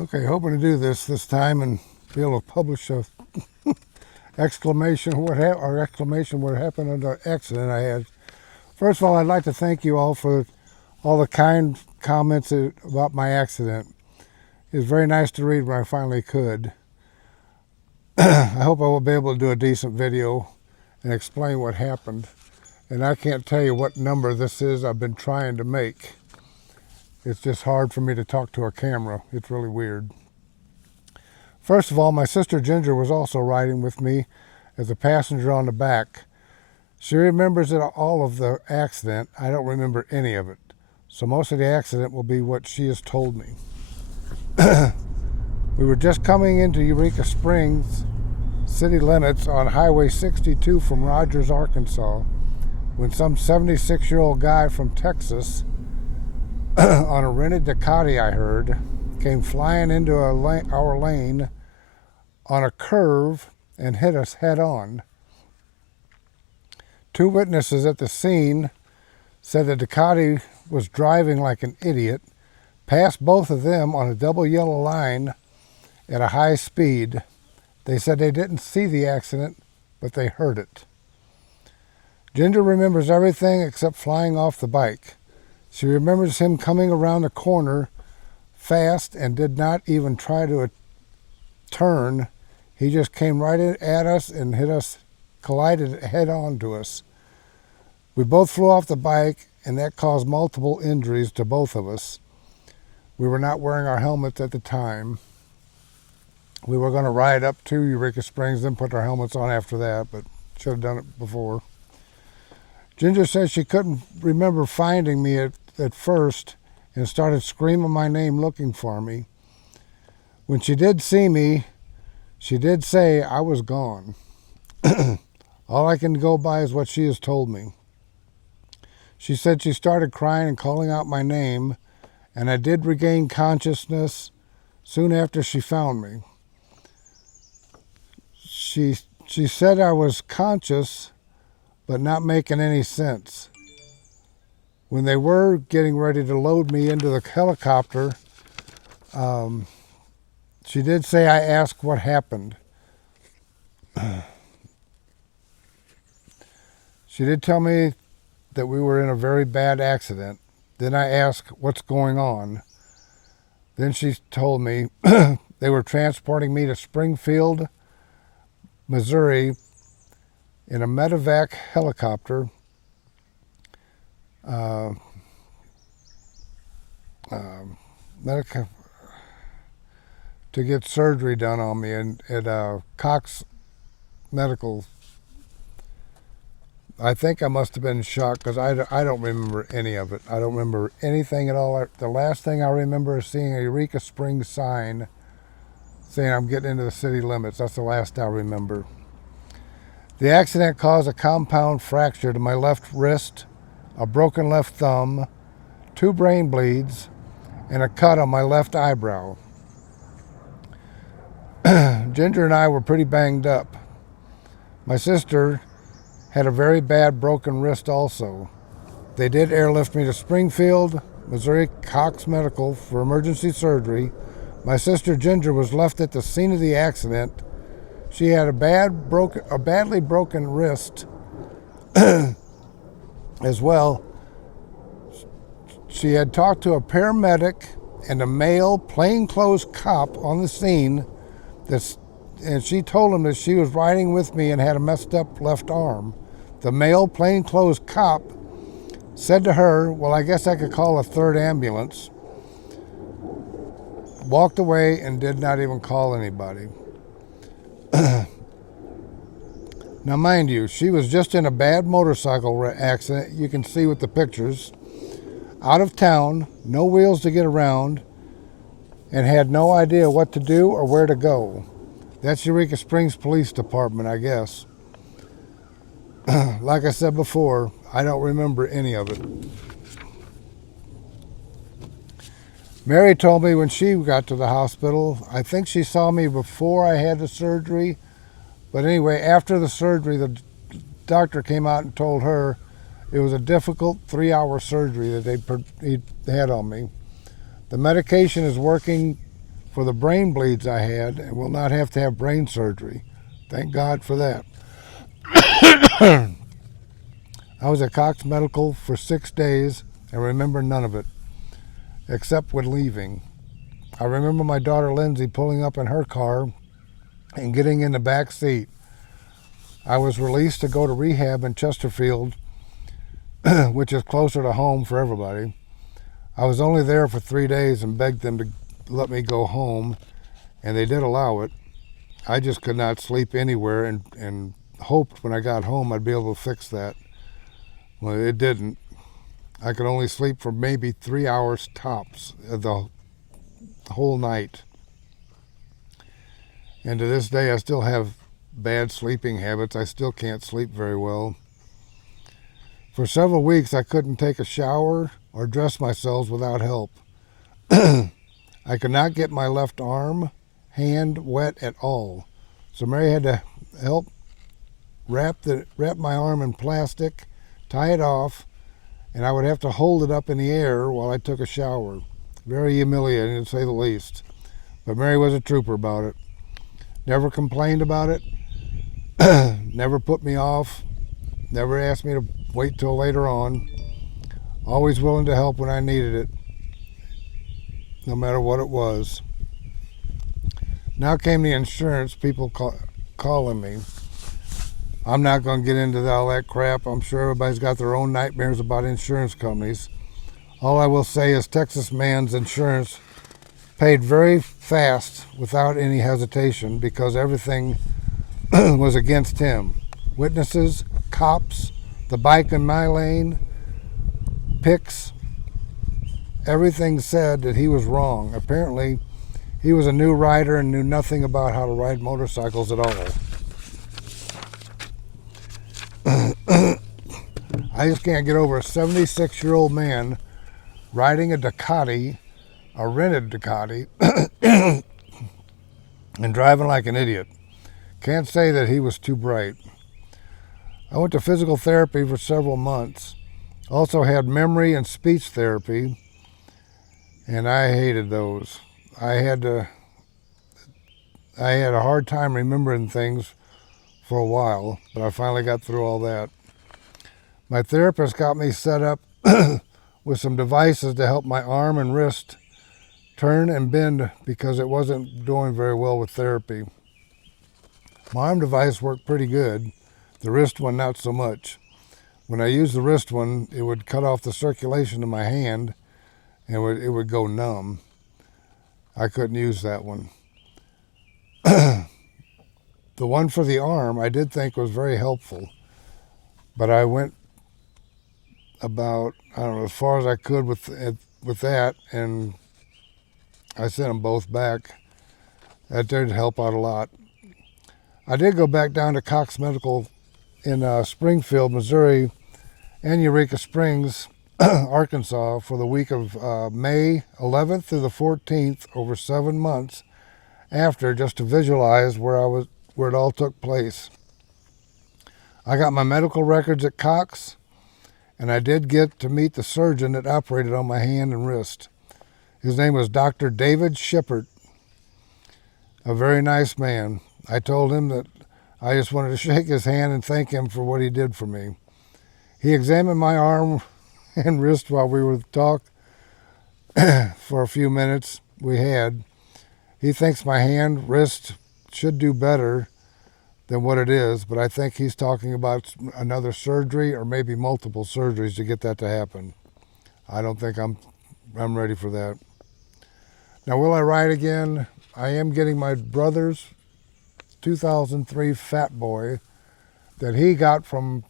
Okay, hoping to do this time and be able to publish a exclamation what happened on the accident I had. First of all, I'd like to thank you all for all the kind comments about my accident. It was very nice to read when I finally could. I hope I will be able to do a decent video and explain what happened. And I can't tell you what number this is I've been trying to make. It's just hard for me to talk to a camera. It's really weird. First of all, my sister Ginger was also riding with me as a passenger on the back. She remembers all of the accident. I don't remember any of it. So most of the accident will be what she has told me. We were just coming into Eureka Springs city limits on Highway 62 from Rogers, Arkansas, when some 76-year-old guy from Texas on a rented Ducati, I heard, came flying into our lane on a curve and hit us head on. Two witnesses at the scene said the Ducati was driving like an idiot, passed both of them on a double yellow line at a high speed. They said they didn't see the accident, but they heard it. Ginger remembers everything except flying off the bike. She remembers him coming around the corner fast and did not even try to turn. He just came right at us and hit us, collided head on to us. We both flew off the bike, and that caused multiple injuries to both of us. We were not wearing our helmets at the time. We were going to ride up to Eureka Springs, then put our helmets on after that, but should have done it before. Ginger says she couldn't remember finding me at first and started screaming my name looking for me. When she did see me, she did say I was gone. All I can go by is what she has told me. She said she started crying and calling out my name, and I did regain consciousness soon after she found me. She said I was conscious, but not making any sense. When they were getting ready to load me into the helicopter, she did say I asked what happened. She did tell me that we were in a very bad accident. Then I asked what's going on. Then she told me they were transporting me to Springfield, Missouri in a medevac helicopter to get surgery done on me at Cox Medical. I think I must have been shocked because I don't remember any of it. I don't remember anything at all. The last thing I remember is seeing a Eureka Springs sign saying I'm getting into the city limits. That's the last I remember. The accident caused a compound fracture to my left wrist, a broken left thumb, 2 brain bleeds, and a cut on my left eyebrow. Ginger and I were pretty banged up. My sister had a very bad broken wrist also. They did airlift me to Springfield, Missouri Cox Medical for emergency surgery. My sister Ginger was left at the scene of the accident. She had a badly broken wrist as well. She had talked to a paramedic and a male plainclothes cop on the scene, and she told him that she was riding with me and had a messed up left arm. The male plainclothes cop said to her, well, I guess I could call a third ambulance, walked away and did not even call anybody. Now, mind you, she was just in a bad motorcycle accident. You can see with the pictures. Out of town, no wheels to get around, and had no idea what to do or where to go. That's Eureka Springs Police Department, I guess. Like I said before, I don't remember any of it. Mary told me when she got to the hospital, I think she saw me before I had the surgery, but anyway, after the surgery, the doctor came out and told her it was a difficult 3-hour surgery that he had on me. The medication is working for the brain bleeds I had and will not have to have brain surgery. Thank God for that. I was at Cox Medical for 6 days and remember none of it, except when leaving. I remember my daughter Lindsay pulling up in her car and getting in the back seat. I was released to go to rehab in Chesterfield, which is closer to home for everybody. I was only there for 3 days and begged them to let me go home, and they did allow it. I just could not sleep anywhere and hoped when I got home I'd be able to fix that. Well, it didn't. I could only sleep for maybe 3 hours tops the whole night. And to this day, I still have bad sleeping habits. I still can't sleep very well. For several weeks, I couldn't take a shower or dress myself without help. I could not get my left arm, hand wet at all. So Mary had to help wrap my arm in plastic, tie it off, and I would have to hold it up in the air while I took a shower. Very humiliating, to say the least. But Mary was a trooper about it. Never complained about it. Never put me off. Never asked me to wait till later on. Always willing to help when I needed it, no matter what it was. Now came the insurance people calling me. I'm not going to get into all that crap. I'm sure everybody's got their own nightmares about insurance companies. All I will say is Texas Man's Insurance paid very fast without any hesitation because everything was against him. Witnesses, cops, the bike in my lane, pics, everything said that he was wrong. Apparently, he was a new rider and knew nothing about how to ride motorcycles at all. I just can't get over a 76-year-old man riding a Ducati, a rented Ducati, and driving like an idiot. Can't say that he was too bright. I went to physical therapy for several months. Also had memory and speech therapy, and I hated those. I had a hard time remembering things for a while, but I finally got through all that. My therapist got me set up with some devices to help my arm and wrist turn and bend because it wasn't doing very well with therapy. My arm device worked pretty good, the wrist one not so much. When I used the wrist one, it would cut off the circulation to my hand and it would go numb. I couldn't use that one. The one for the arm I did think was very helpful, but I went about, as far as I could with that, and I sent them both back. That did help out a lot. I did go back down to Cox Medical in Springfield, Missouri, and Eureka Springs, Arkansas, for the week of May 11th through the 14th, over 7 months after, just to visualize where it all took place. I got my medical records at Cox, and I did get to meet the surgeon that operated on my hand and wrist. His name was Dr. David Shippert, a very nice man. I told him that I just wanted to shake his hand and thank him for what he did for me. He examined my arm and wrist while we were talking for a few minutes we had. He thinks my hand, wrist should do better than what it is, but I think he's talking about another surgery or maybe multiple surgeries to get that to happen. I don't think I'm ready for that. Now, will I ride again? I am getting my brother's 2003 Fat Boy that he got from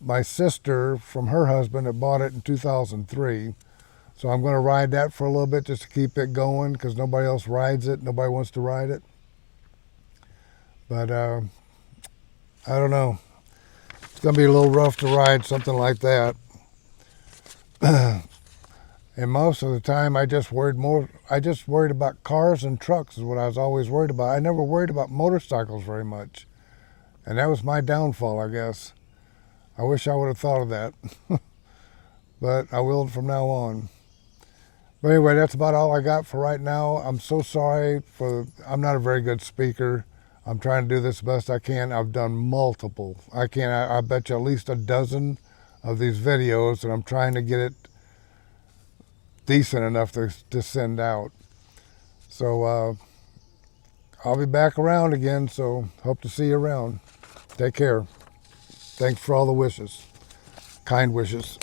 my sister, from her husband, that bought it in 2003. So I'm going to ride that for a little bit just to keep it going because nobody else rides it. Nobody wants to ride it. But I don't know. It's going to be a little rough to ride something like that. And most of the time I just worried about cars and trucks is what I was always worried about. I never worried about motorcycles very much. And that was my downfall, I guess. I wish I would have thought of that. But I will from now on. But anyway, that's about all I got for right now. I'm so sorry I'm not a very good speaker. I'm trying to do this best I can. I've done multiple. I bet you at least a dozen of these videos, and I'm trying to get it decent enough to send out. So I'll be back around again, so hope to see you around. Take care. Thanks for all the wishes. Kind wishes.